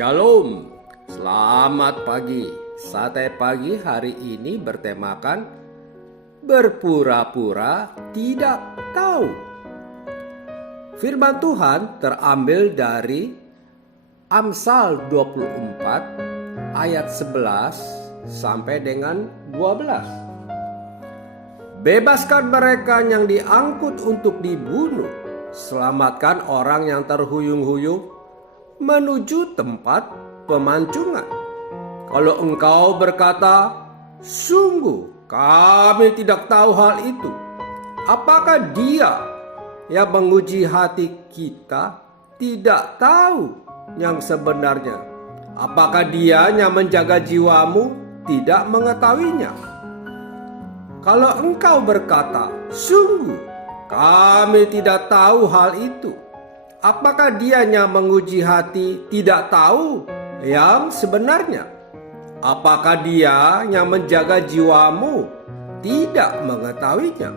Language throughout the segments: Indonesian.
Shalom, selamat pagi. Santai pagi hari ini bertemakan berpura-pura tidak tahu. Firman Tuhan terambil dari Amsal 24 ayat 11 sampai dengan 12. Bebaskan mereka yang diangkut untuk dibunuh, selamatkan orang yang terhuyung-huyung menuju tempat pemancungan. Kalau engkau berkata, sungguh kami tidak tahu hal itu, apakah Dia yang menguji hati kita tidak tahu yang sebenarnya? Apakah Dia yang menjaga jiwamu tidak mengetahuinya? Kalau engkau berkata, sungguh kami tidak tahu hal itu, apakah Dia yang menguji hati tidak tahu yang sebenarnya? Apakah Dia yang menjaga jiwamu tidak mengetahuinya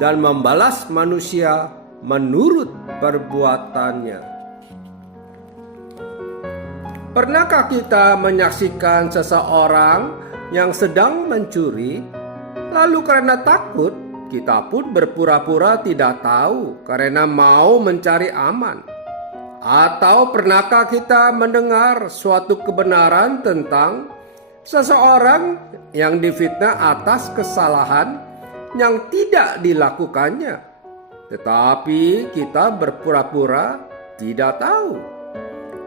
dan membalas manusia menurut perbuatannya? Pernahkah kita menyaksikan seseorang yang sedang mencuri, lalu karena takut kita pun berpura-pura tidak tahu karena mau mencari aman? Atau pernahkah kita mendengar suatu kebenaran tentang seseorang yang difitnah atas kesalahan yang tidak dilakukannya, tetapi kita berpura-pura tidak tahu?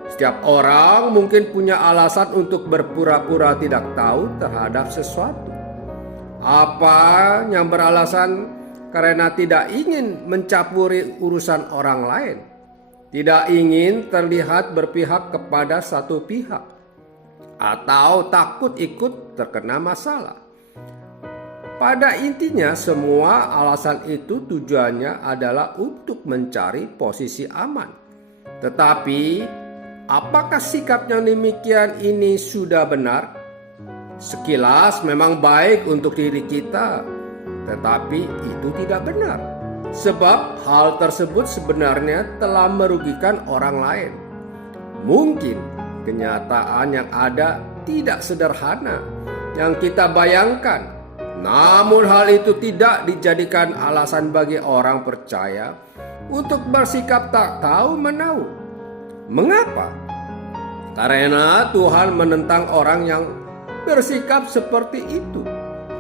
Setiap orang mungkin punya alasan untuk berpura-pura tidak tahu terhadap sesuatu. Apa yang beralasan karena tidak ingin mencampuri urusan orang lain, tidak ingin terlihat berpihak kepada satu pihak, atau takut ikut terkena masalah. Pada intinya semua alasan itu tujuannya adalah untuk mencari posisi aman. Tetapi apakah sikap yang demikian ini sudah benar? Sekilas memang baik untuk diri kita, tetapi itu tidak benar. Sebab hal tersebut sebenarnya telah merugikan orang lain. Mungkin kenyataan yang ada tidak sederhana yang kita bayangkan, namun hal itu tidak dijadikan alasan bagi orang percaya untuk bersikap tak tahu menahu. Mengapa? Karena Tuhan menentang orang yang bersikap seperti itu,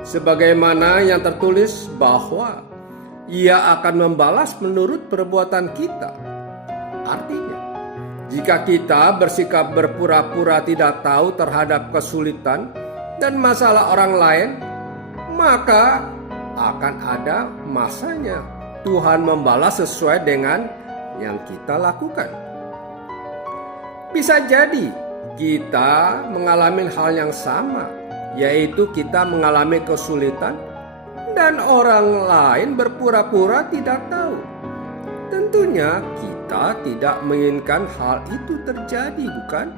sebagaimana yang tertulis bahwa Ia akan membalas menurut perbuatan kita. Artinya, jika kita bersikap berpura-pura tidak tahu terhadap kesulitan dan masalah orang lain, maka akan ada masanya Tuhan membalas sesuai dengan yang kita lakukan. Bisa jadi kita mengalami hal yang sama, yaitu kita mengalami kesulitan dan orang lain berpura-pura tidak tahu. Tentunya kita tidak menginginkan hal itu terjadi, bukan?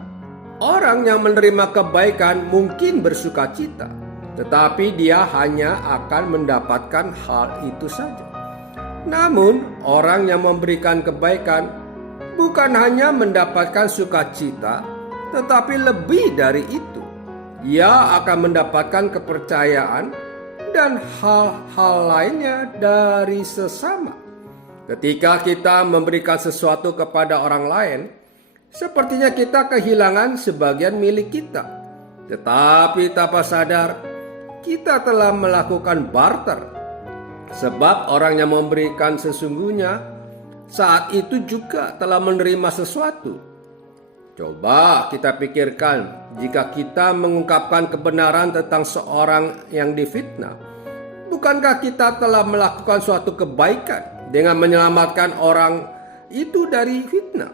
Orang yang menerima kebaikan mungkin bersukacita, tetapi dia hanya akan mendapatkan hal itu saja. Namun orang yang memberikan kebaikan bukan hanya mendapatkan sukacita, tetapi lebih dari itu, ia akan mendapatkan kepercayaan dan hal-hal lainnya dari sesama. Ketika kita memberikan sesuatu kepada orang lain, sepertinya kita kehilangan sebagian milik kita. Tetapi tanpa sadar, kita telah melakukan barter. Sebab orang yang memberikan sesungguhnya saat itu juga telah menerima sesuatu. Coba kita pikirkan, jika kita mengungkapkan kebenaran tentang seorang yang difitnah, bukankah kita telah melakukan suatu kebaikan dengan menyelamatkan orang itu dari fitnah?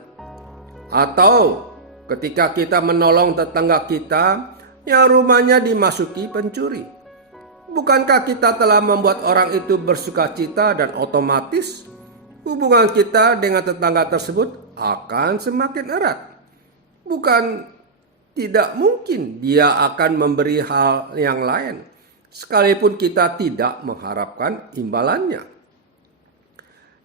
Atau ketika kita menolong tetangga kita yang rumahnya dimasuki pencuri, bukankah kita telah membuat orang itu bersukacita dan otomatis hubungan kita dengan tetangga tersebut akan semakin erat? Bukan tidak mungkin dia akan memberi hal yang lain, sekalipun kita tidak mengharapkan imbalannya.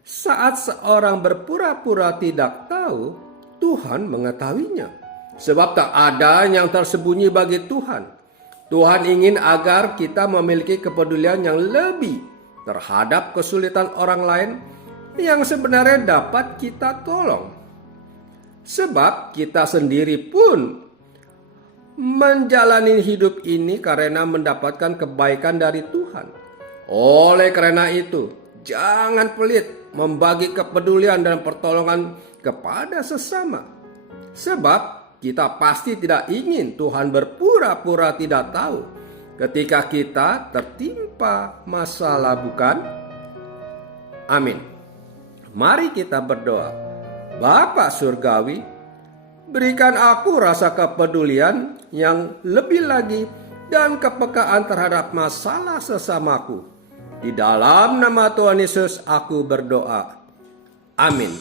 Saat seorang berpura-pura tidak tahu, Tuhan mengetahuinya. Sebab tak ada yang tersembunyi bagi Tuhan. Tuhan ingin agar kita memiliki kepedulian yang lebih terhadap kesulitan orang lain yang sebenarnya dapat kita tolong. Sebab kita sendiri pun menjalani hidup ini karena mendapatkan kebaikan dari Tuhan. Oleh karena itu, jangan pelit membagi kepedulian dan pertolongan kepada sesama. Sebab kita pasti tidak ingin Tuhan berpura-pura tidak tahu ketika kita tertimpa masalah, bukan? Amin. Mari kita berdoa. Bapa Surgawi, berikan aku rasa kepedulian yang lebih lagi dan kepekaan terhadap masalah sesamaku. Di dalam nama Tuhan Yesus aku berdoa. Amin.